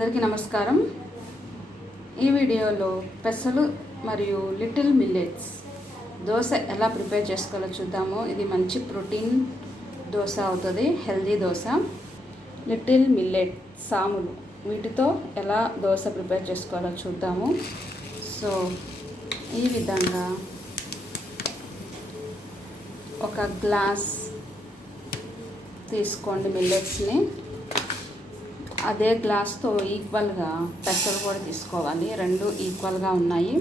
అందరికీ నమస్కారం. ఈ వీడియోలో పెసలు మరియు లిటిల్ మిల్లెట్స్ దోశ ఎలా ప్రిపేర్ చేసుకోవాలో చూద్దాము. ఇది మంచి ప్రోటీన్ దోశ అవుతుంది, హెల్దీ దోశ. లిటిల్ మిల్లెట్ సాములు, వీటితో ఎలా దోశ ప్రిపేర్ చేసుకోవాలో చూద్దాము. సో ఈ విధంగా ఒక గ్లాస్ తీసుకోండి మిల్లెట్స్ని. అదే గ్లాస్తో ఈక్వల్గా పెసలు కూడా తీసుకోవాలి. రెండు ఈక్వల్గా ఉన్నాయి.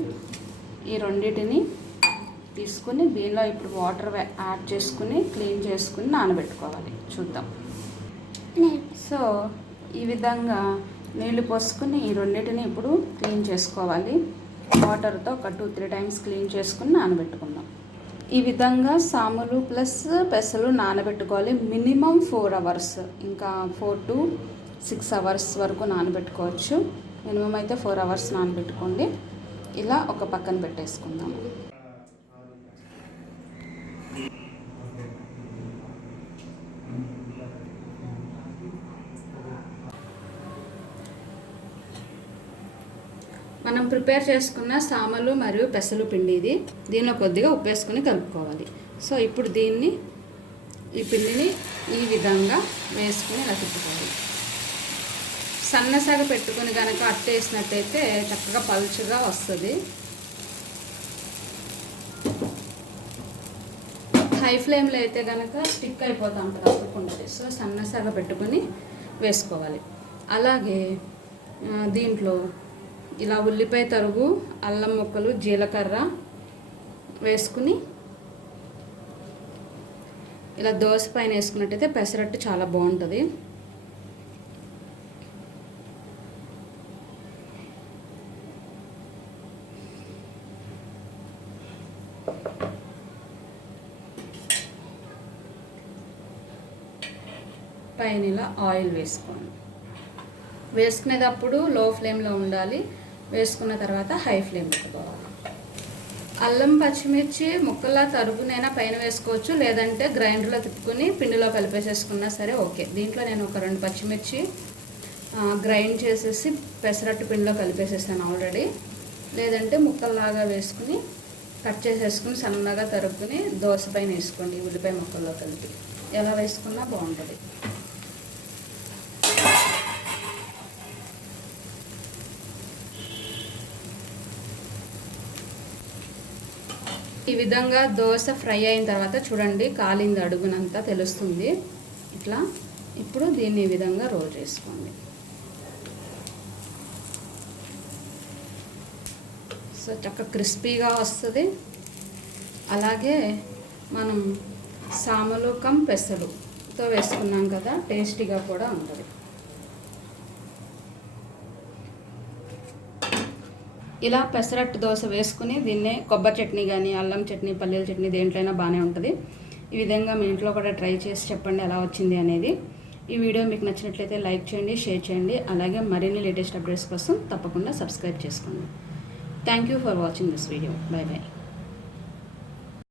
ఈ రెండింటిని తీసుకుని దీనిలో ఇప్పుడు వాటర్ యాడ్ చేసుకుని క్లీన్ చేసుకుని నానబెట్టుకోవాలి. చూద్దాం. సో ఈ విధంగా నీళ్లు పోసుకుని ఈ రెండింటిని ఇప్పుడు క్లీన్ చేసుకోవాలి. వాటర్తో ఒక 2-3 టైమ్స్ క్లీన్ చేసుకుని నానబెట్టుకుందాం. ఈ విధంగా సాములు ప్లస్ పెసలు నానబెట్టుకోవాలి. మినిమం 4 అవర్స్, ఇంకా 4 to 6 అవర్స్ వరకు నానబెట్టుకోవచ్చు. మినిమం అయితే 4 అవర్స్ నానబెట్టుకోండి. ఇలా ఒక పక్కన పెట్టేసుకుందాము. మనం ప్రిపేర్ చేసుకున్న సామలు మరియు పెసలు పిండి ఇది. దీనిలో కొద్దిగా ఉప్పు వేసుకుని కలుపుకోవాలి. సో ఇప్పుడు ఈ పిండిని ఈ విధంగా వేసుకుని ఇలా తిప్పుకోవాలి. సన్నసగ పెట్టుకుని కనుక అట్టేసినట్టయితే చక్కగా పలుచగా వస్తుంది. హై ఫ్లేమ్లో అయితే కనుక స్టిక్ అయిపోతూ ఉంటుంది, అప్పుకుంటుంది. సో సన్నసగ పెట్టుకొని వేసుకోవాలి. అలాగే దీంట్లో ఇలా ఉల్లిపాయ తరుగు, అల్లం ముక్కలు, జీలకర్ర వేసుకుని ఇలా దోశ పైన వేసుకున్నట్టయితే పెసరట్టు చాలా బాగుంటుంది. పైన ఇలా ఆయిల్ వేసుకోండి. వేసుకునేటప్పుడు లో ఫ్లేమ్లో ఉండాలి. వేసుకున్న తర్వాత హై ఫ్లేమ్ పెట్టుకోవాలి. అల్లం పచ్చిమిర్చి ముక్కలా తరుగునైనా పైన వేసుకోవచ్చు, లేదంటే గ్రైండర్లో తిప్పుకొని పిండిలో కలిపేసేసుకున్నా సరే ఓకే. దీంట్లో నేను ఒక 2 పచ్చిమిర్చి గ్రైండ్ చేసేసి పెసరట్టు పిండిలో కలిపేసేసాను ఆల్రెడీ. లేదంటే ముక్కల్లాగా వేసుకుని కట్ చేసేసుకుని సన్నగా తరుగుకుని దోశ పైన వేసుకోండి. ఉల్లిపాయ ముక్కల్లో కలిపి ఎలా వేసుకున్నా బాగుంటుంది. ఈ విధంగా దోశ ఫ్రై అయిన తర్వాత చూడండి, కాలింది అడుగునంతా తెలుస్తుంది. ఇట్లా ఇప్పుడు దీన్ని ఈ విధంగా రోల్ చేసుకోండి. సో చక్కగా క్రిస్పీగా వస్తుంది. అలాగే మనం సామలు కమ్ పెసలుతో వేసుకున్నాం కదా, టేస్టీగా కూడా ఉంటుంది. ఇలా పెసరట్టు దోశ వేసుకుని దీన్నే కొబ్బరి చట్నీ కానీ, అల్లం చట్నీ, పల్లీల చట్నీ దేంట్లైనా బాగానే ఉంటుంది. ఈ విధంగా మీ ఇంట్లో కూడా ట్రై చేసి చెప్పండి ఎలా వచ్చింది అనేది. ఈ వీడియో మీకు నచ్చినట్లయితే లైక్ చేయండి, షేర్ చేయండి. అలాగే మరిన్ని లేటెస్ట్ అప్డేట్స్ కోసం తప్పకుండా సబ్స్క్రైబ్ చేసుకోండి. Thank you for watching this video. By by.